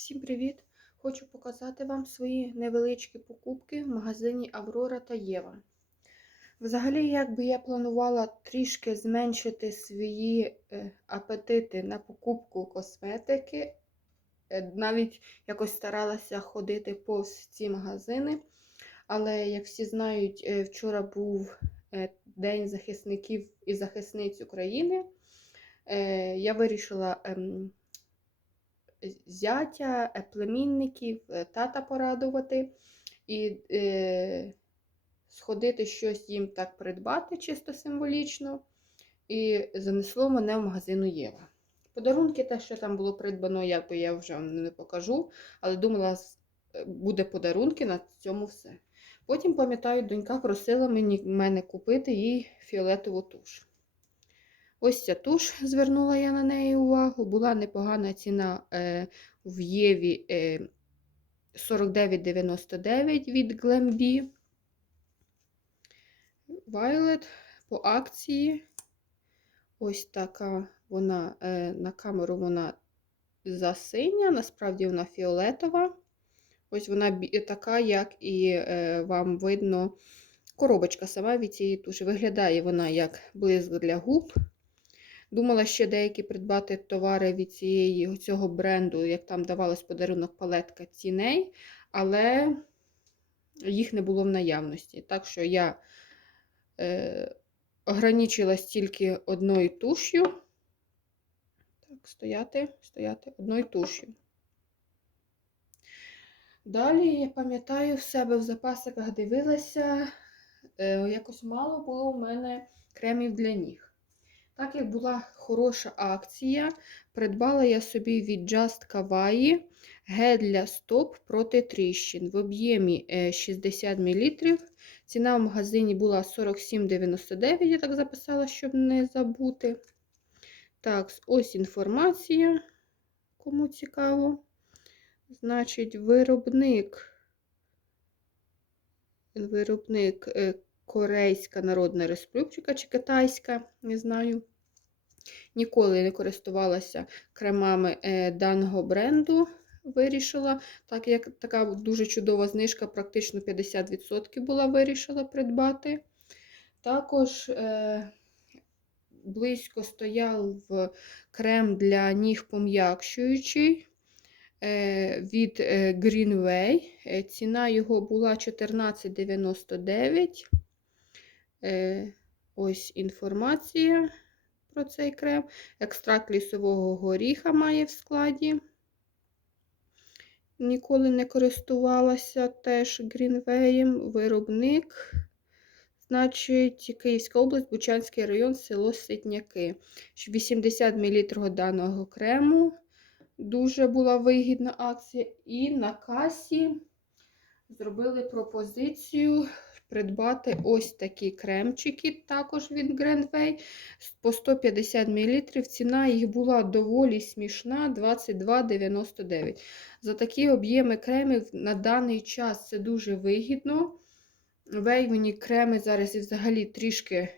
Всім привіт! Хочу показати вам свої невеличкі покупки в магазині Аврора та Єва. Взагалі, якби я планувала трішки зменшити свої е, апетити на покупку косметики, е, навіть якось старалася ходити повз ці магазини. Але, як всі знають, е, вчора був День захисників і захисниць України. Я вирішила. Зятя, е, племінників, е, тата порадувати і е, сходити щось їм так придбати чисто символічно. І занесло мене в магазину Єва. Подарунки, те, що там було придбано, якби я вже вам не покажу, але думала, е, буде подарунки на цьому все. Потім, пам'ятаю, донька просила мені, мене купити їй фіолетову туш. Ось ця туш, звернула я на неї увагу. Була непогана ціна е, в Єві е, 49,99 від Glambi. Violet по акції. Ось така вона е, на камеру вона засиня, насправді вона фіолетова. Ось вона така, як і е, вам видно, коробочка сама від цієї туші. Виглядає вона як блиск для губ. Думала ще деякі придбати товари від цієї, цього бренду, як там давалось подарунок палетка ціней, але їх не було в наявності. Так що я е, ограничилась тільки одною туш'ю. Так, стояти, стояти одною туш'ю. Далі, я пам'ятаю, в себе в запасиках дивилася, е, якось мало було у мене кремів для ніг. Так як була хороша акція, придбала я собі від Just Kawaii гель для стоп проти тріщин в об'ємі е, 60 мл. Ціна в магазині була 47,99, я так записала, щоб не забути. Так, ось інформація, кому цікаво. Значить, виробник, виробник е, Корейська Народна Республіка чи Китайська, не знаю. Ніколи не користувалася кремами е, даного бренду. Вирішила, так як така дуже чудова знижка, практично 50% була вирішила придбати. Також е, близько стояв крем для ніг пом'якшуючий е, від е, Greenway. Е, Ціна його була 14,99. Е, Ось інформація про цей крем. Екстракт лісового горіха має в складі. Ніколи не користувалася теж Грінвеєм. Виробник. Значить, Київська область, Бучанський район, село Ситняки. 80 мл даного крему. Дуже була вигідна акція. І на касі зробили пропозицію придбати ось такі кремчики, також від Grandway, по 150 мл. Ціна їх була доволі смішна 22,99. За такі об'єми кремів на даний час це дуже вигідно. Вейвені креми зараз і взагалі трішки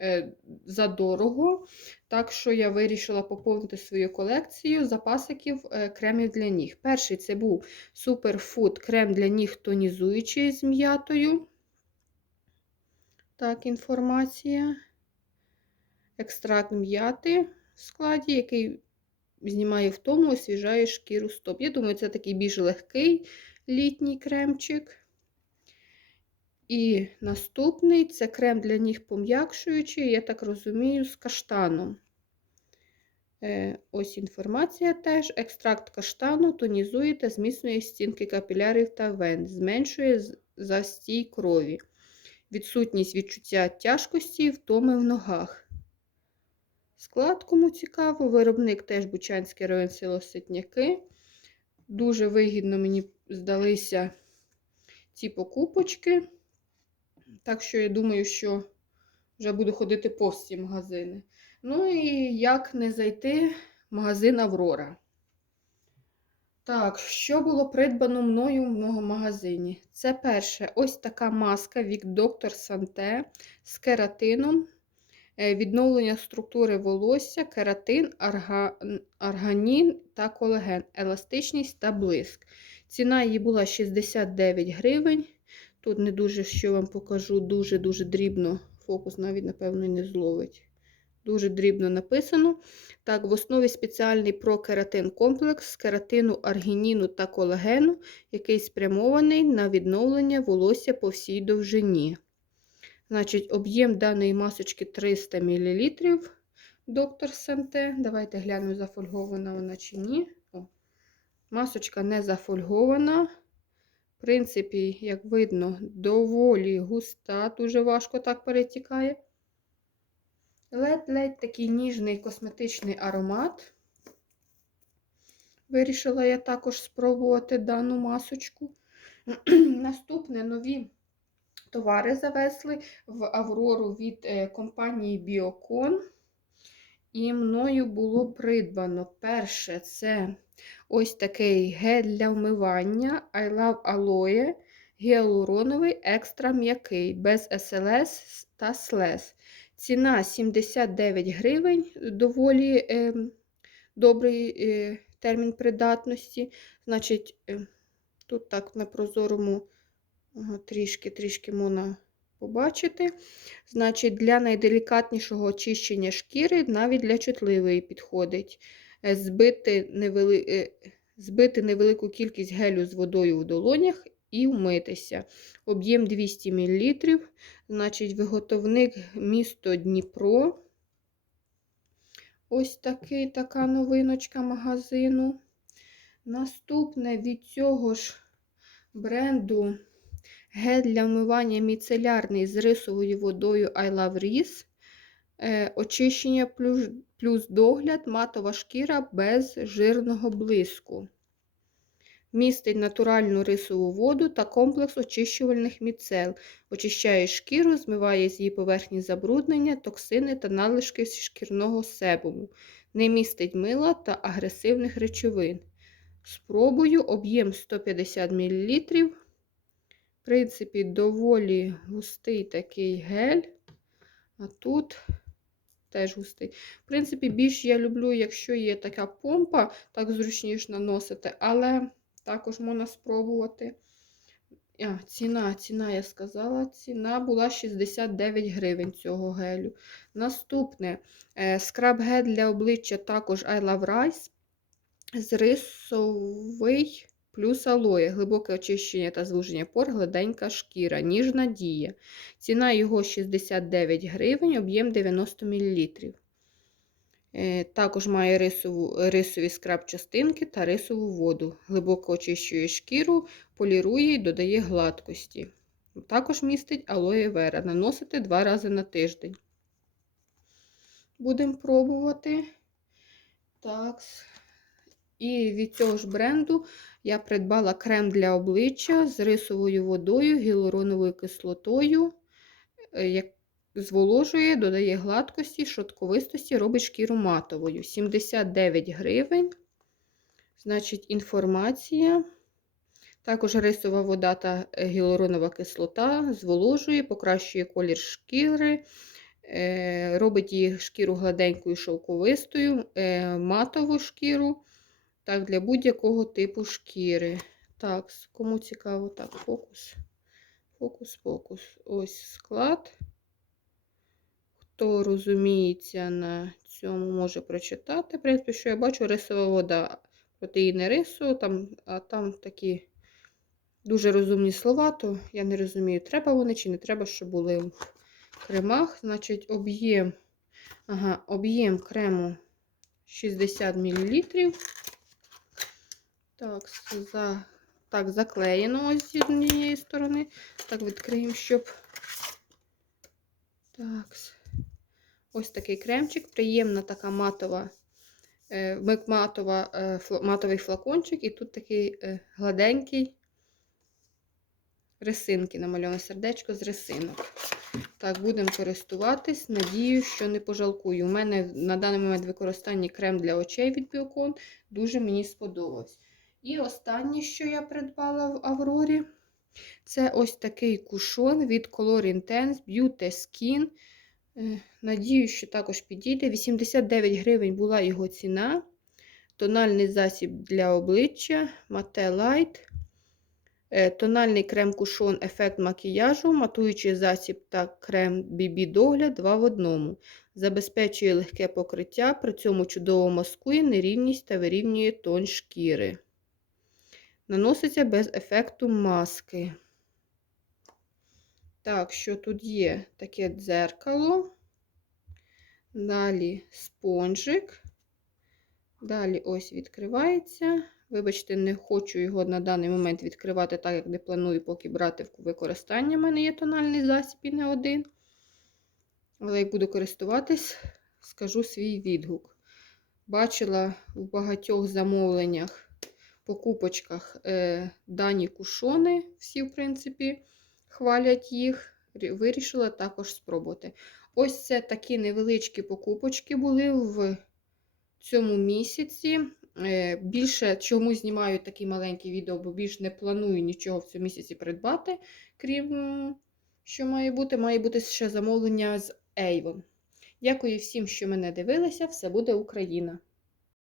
е, задорого. Так що я вирішила поповнити свою колекцію запасиків е, кремів для ніг. Перший це був Superfood крем для ніг тонізуючий з м'ятою. Так, інформація. Екстракт м'яти в складі, який знімає втому, освіжає шкіру стоп. Я думаю, це такий більш легкий літній кремчик. І наступний це крем для ніг пом'якшуючий, я так розумію, з каштаном. Е, Ось інформація теж. Екстракт каштану тонізує та зміцнює стінки капілярів та вен, зменшує застій крові, відсутність відчуття тяжкості і втоми в ногах. Склад, цікаво, виробник теж Бучанський район село Ситняки. Дуже вигідно мені здалися ці покупочки. Так що я думаю, що вже буду ходити повз ці магазини. Ну і як не зайти в магазин Аврора. Так, що було придбано мною в мого магазині? Це перше, ось така маска від Dr. Sante з кератином. Е, Відновлення структури волосся, кератин, арга... арганін та колаген, еластичність та блиск. Ціна її була 69 гривень. Тут не дуже, що вам покажу, дуже-дуже дрібно. Фокус навіть, напевно, не зловить. Дуже дрібно написано. Так, в основі спеціальний прокератин комплекс з кератину, аргініну та колагену, який спрямований на відновлення волосся по всій довжині. Значить, об'єм даної масочки 300 мл. Доктор Санте. Давайте глянемо, зафольгована вона чи ні. О, масочка не зафольгована. В принципі, як видно, доволі густа, дуже важко так перетікає. Ледь-ледь такий ніжний косметичний аромат. Вирішила я також спробувати дану масочку. Наступне нові товари завезли в Аврору від е, компанії Biocon. І мною було придбано перше це ось такий гель для вмивання I Love Aloe гіалуроновий екстра м'який, без СЛС та слез. Ціна 79 гривень, доволі е, добрий е, термін придатності. Значить, е, тут так на прозорому трішки-трішки можна побачити. Значить, для найделікатнішого очищення шкіри, навіть для чутливої підходить. Е, Збити, невели... е, Збити невелику кількість гелю з водою в долонях і вмитися. Об'єм 200 мл. Значить, виготовник місто Дніпро. Ось такий, така новиночка магазину. Наступне від цього ж бренду гель для вмивання міцелярний з рисовою водою I Love Ris. Е, Очищення плюс догляд, матова шкіра без жирного блиску. Містить натуральну рисову воду та комплекс очищувальних міцел. Очищає шкіру, змиває з її поверхні забруднення, токсини та надлишки шкірного себуму. Не містить мила та агресивних речовин. Спробую об'єм 150 мл. В принципі, доволі густий такий гель. А тут теж густий. В принципі, більш я люблю, якщо є така помпа, так зручніше наносити, але також можна спробувати. А, Ціна, ціна, я сказала, ціна була 69 гривень цього гелю. Наступне е, скраб-гель для обличчя також I Love Rice з рисовий плюс алоє, глибоке очищення та звуження пор, гладенька шкіра, ніжна дія. Ціна його 69 гривень, об'єм 90 мл. Е, Також має рисову, рисові скраб-частинки та рисову воду. Глибоко очищує шкіру, полірує і додає гладкості. Також містить алоє вера. Наносити два рази на тиждень. Будемо пробувати. Так. І від цього ж бренду я придбала крем для обличчя з рисовою водою, гіалуроновою кислотою. Е, Зволожує, додає гладкості, шотковистості, робить шкіру матовою. 79 гривень. Значить, інформація. Також рисова вода та гіалуронова кислота зволожує, покращує колір шкіри, е, робить її шкіру гладенькою шовковистою, е, матову шкіру. Так, для будь-якого типу шкіри. Так, кому цікаво, так, фокус. Фокус, фокус. Ось склад. Хто розуміється на цьому, може прочитати. В принципі, що я бачу, рисова вода. Протеїни рису, там, а там такі дуже розумні слова, то я не розумію, треба вони чи не треба, щоб були в кремах. Значить, об'єм ага, об'єм крему 60 мл. Так, за, так, заклеєно ось з однієї сторони. Так, відкриємо, щоб. Так. Ось такий кремчик, приємна така матова, е, матова, е, матовий флакончик, і тут такий е, гладенький рисинки, намальоване сердечко з рисинок. Так, будемо користуватись. Надію, що не пожалкую. У мене на даний момент використання крем для очей від Biocon дуже мені сподобався. І останнє, що я придбала в Аврорі, це ось такий кушон від Color Intense Beauty Skin Надію, що також підійде. 89 гривень була його ціна. Тональний засіб для обличчя Mate Light. Е, Тональний крем кушон ефект макіяжу, матуючий засіб та крем BB догляд 2 в одному. Забезпечує легке покриття, при цьому чудово маскує нерівність та вирівнює тон шкіри. Наноситься без ефекту маски. Так, що тут є таке дзеркало. Далі спонжик. Далі ось відкривається. Вибачте, не хочу його на даний момент відкривати, так як не планую поки брати в використання. У мене є тональний засіб і не один. Але як буду користуватись, скажу свій відгук. Бачила в багатьох замовленнях, покупочках е, дані кушони, всі, в принципі, хвалять їх. Вирішила також спробувати. Ось це такі невеличкі покупочки були в цьому місяці. Е, Більше чому знімаю такі маленькі відео, бо більш не планую нічого в цьому місяці придбати, крім що має бути, має бути ще замовлення з Avon. Дякую всім, що мене дивилися. Все буде Україна!